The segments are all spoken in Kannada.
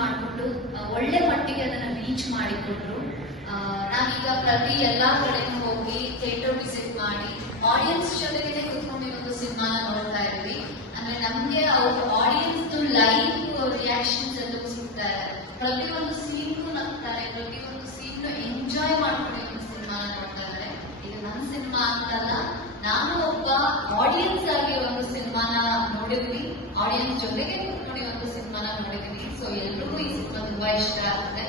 ಮಾಡಿಕೊಂಡು ಒಳ್ಳೆ ಮಟ್ಟಿಗೆ ಅದನ್ನ ರೀಚ್ ಮಾಡಿಕೊಟ್ರು. ನಾನೀಗ ಪ್ರತಿ ಎಲ್ಲಾ ಕಡೆನೂ ಹೋಗಿ ಥಿಯೇಟರ್ ವಿಸಿಟ್ ಮಾಡಿ ಆಡಿಯನ್ಸ್ ಜೊತೆಗೆ ಕೂತ್ಕೊಂಡು ಈ ಒಂದು ಸಿನಿಮಾನ ನೋಡ್ತಾ ಇದ್ವಿ. ಅಂದ್ರೆ ನಮ್ಗೆ ಅವ್ರ ಆಡಿಯನ್ಸ್ ಲೈವ್ ರಿಯಾಕ್ಷನ್ಸ್ ಎಲ್ಲ ಸಿಗ್ತಾ ಇದೆ. ಪ್ರತಿಯೊಂದು ಸೀನ್ಗೂ ನಗ್ತಾರೆ, ಪ್ರತಿಯೊಂದು ಸೀನ್ ಎಂಜಾಯ್ ಮಾಡ್ಕೊಂಡು ಈ ಒಂದು ಸಿನಿಮಾನ ನೋಡ್ತಾ ಇದ್ದಾರೆ. ಇದು ನನ್ನ ಸಿನಿಮಾ ಅಂತಲ್ಲ, ನಾನು ಒಬ್ಬ ಆಡಿಯನ್ಸ್ ಆಗಿ ಒಂದು ಸಿನಿಮಾನ ನೋಡಿದ್ವಿ, ಆಡಿಯನ್ಸ್ ಜೊತೆಗೆ ಕೂತ್ಕೊಂಡು ಈ ಒಂದು ಸಿನಿಮಾನ ನೋಡಿದ್ವಿ. ಸೊ ಎಲ್ರಿಗೂ ಈ ಸಿನಿಮಾ ತುಂಬಾ ಇಷ್ಟ ಆಗುತ್ತೆ.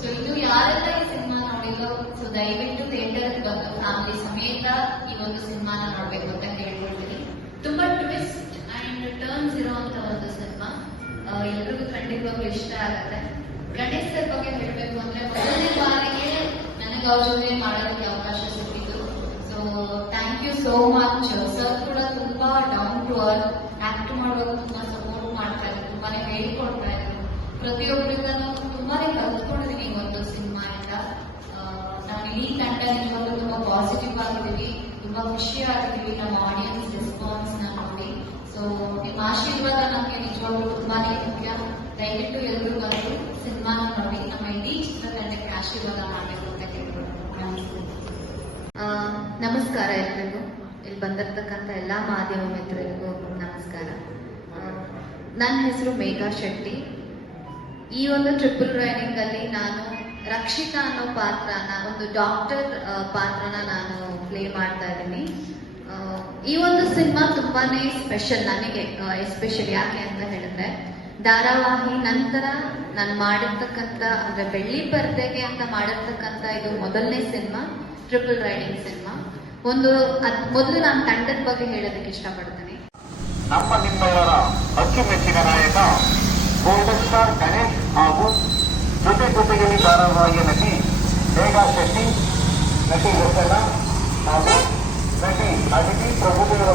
ಸೊ ಇನ್ನು ಯಾರೆಲ್ಲ ಈ ಸಿನಿಮಾ ನೋಡಿದ್ರು, ಸೊ ದಯವಿಟ್ಟು ಥಿಯೇಟರ್ ಬಂದು ಫ್ಯಾಮಿಲಿ ಸಮೇತ ಈ ಒಂದು ಸಿನಿಮಾನ ನೋಡ್ಬೇಕು ಅಂತ ಹೇಳ್ಕೊಳ್ತೀನಿ. ತುಂಬಾ ಟ್ವಿಸ್ಟ್ ಅಂಡ್ ಟರ್ನ್ಸ್ ಇರುವಂತ ಒಂದು ಸಿನಿಮಾ, ಎಲ್ರಿಗೂ ಖಂಡಿತವಾಗ್ಲೂ ಇಷ್ಟ ಆಗುತ್ತೆ. ಗಣೇಶ್ ಸರ್ ಬಗ್ಗೆ ಹೇಳ್ಬೇಕು ಅಂದ್ರೆ ಮೊದಲನೇ ಬಾರಿಗೆ ನನಗೆ ಅವ್ರ ಜೊತೆ ಮಾಡೋದಕ್ಕೆ ಅವಕಾಶ ಸಿಕ್ಕಿದ್ದು. So thank you so much. Sir ಕೂಡ ತುಂಬಾ ಡೌನ್ ಟು ಅರ್ತ್, ಆಕ್ಟ್ ಮಾಡುವಾಗ ತುಂಬಾ ಸಪೋರ್ಟ್ ಮಾಡ್ತಾ ಇದ್ರು, ತುಂಬಾನೇ ಹೇಳಿಕೊಡ್ತಾ ಇದ್ರು. ಪ್ರತಿಯೊಬ್ಬರಿಂದನೂ ತುಂಬಾನೇ ಕಲ್ತ್ಕೊಂಡಿದೀವಿ ಈ ಒಂದು ಸಿನಿಮಾಯಿಂದ. ನಾವು ಇಡೀ ತಂಡ ನಿಜವಾಗ್ಲೂ ತುಂಬಾ ಪಾಸಿಟಿವ್ ಆಗಿದ್ದೀವಿ, ತುಂಬಾ ಖುಷಿ ಆಗಿದ್ದೀವಿ ನಮ್ಮ ಆಡಿಯನ್ಸ್ ರೆಸ್ಪಾನ್ಸ್ ನ ನೋಡಿ. ಸೊ ನಿಮ್ಮ ಆಶೀರ್ವಾದ ನಮಗೆ ನಿಜವಾಗ್ಲೂ ತುಂಬಾನೇ ಮುಖ್ಯ. ದಯವಿಟ್ಟು ಎಲ್ಲರೂ ಬಂದು ಸಿನಿಮಾನ ನೋಡಿ ನಮ್ಮ ಇಡೀ ಚಿತ್ರತಂಡಕ್ಕೆ ಆಶೀರ್ವಾದ ಮಾಡಬೇಕು ಅಂತ ಕೇಳ್ಬೋದು. ನಮಸ್ಕಾರ ಎಲ್ರಿಗೂ, ಇಲ್ಲಿ ಬಂದಿರ್ತಕ್ಕಂಥ ಎಲ್ಲಾ ಮಾಧ್ಯಮ ಮಿತ್ರರಿಗೂ ನಮಸ್ಕಾರ. ನನ್ನ ಹೆಸರು ಮೇಘಾ ಶೆಟ್ಟಿ. ಈ ಒಂದು ಟ್ರಿಪಲ್ ರೈಡಿಂಗ್ ಅಲ್ಲಿ ನಾನು ರಕ್ಷಿತಾ ಅನ್ನೋ ಪಾತ್ರನ, ಒಂದು ಡಾಕ್ಟರ್ ಪಾತ್ರನ ನಾನು ಪ್ಲೇ ಮಾಡ್ತಾ ಇದ್ದೀನಿ. ಈ ಒಂದು ಸಿನಿಮಾ ತುಂಬಾನೇ ಸ್ಪೆಷಲ್ ನನಗೆ, ಎಸ್ಪೆಷಲಿ ಯಾಕೆ ಅಂತ ಹೇಳಿದ್ರೆ ಧಾರಾವಾಹಿ ನಂತರ ನಾನು ಮಾಡಿರ್ತಕ್ಕಂಥ, ಅಂದ್ರೆ ಬೆಳ್ಳಿ ಪರದೆಗೆ ಅಂತ ಮಾಡಿರ್ತಕ್ಕಂಥ ಇದು ಮೊದಲನೇ ಸಿನಿಮಾ, ಟ್ರಿಪಲ್ ರೈಡಿಂಗ್ ಸಿನಿಮಾ. ಮೊದಲು ನಾನು ತಂಡದ ಬಗ್ಗೆ ಹೇಳೋದಕ್ಕೆ ಇಷ್ಟಪಡ್ತೀನಿ. ನಮ್ಮ ನಿಮ್ಮೆಲ್ಲರ ಅಚ್ಚುಮೆಚ್ಚಿನ ನಾಯಕ ಗೋಲ್ಡನ್ ಸ್ಟಾರ್ ಗಣೇಶ್ ಹಾಗೂ ಜೊತೆಯಲ್ಲಿ ಧಾರಾವಾಹಿಯ ನಟಿ ಮೇಘಾ ಶೆಟ್ಟಿ, ನಟಿ ಹೊಸನ ಹಾಗೂ ನಟಿ ಅದಿತಿ ಪ್ರಭುದೇವರ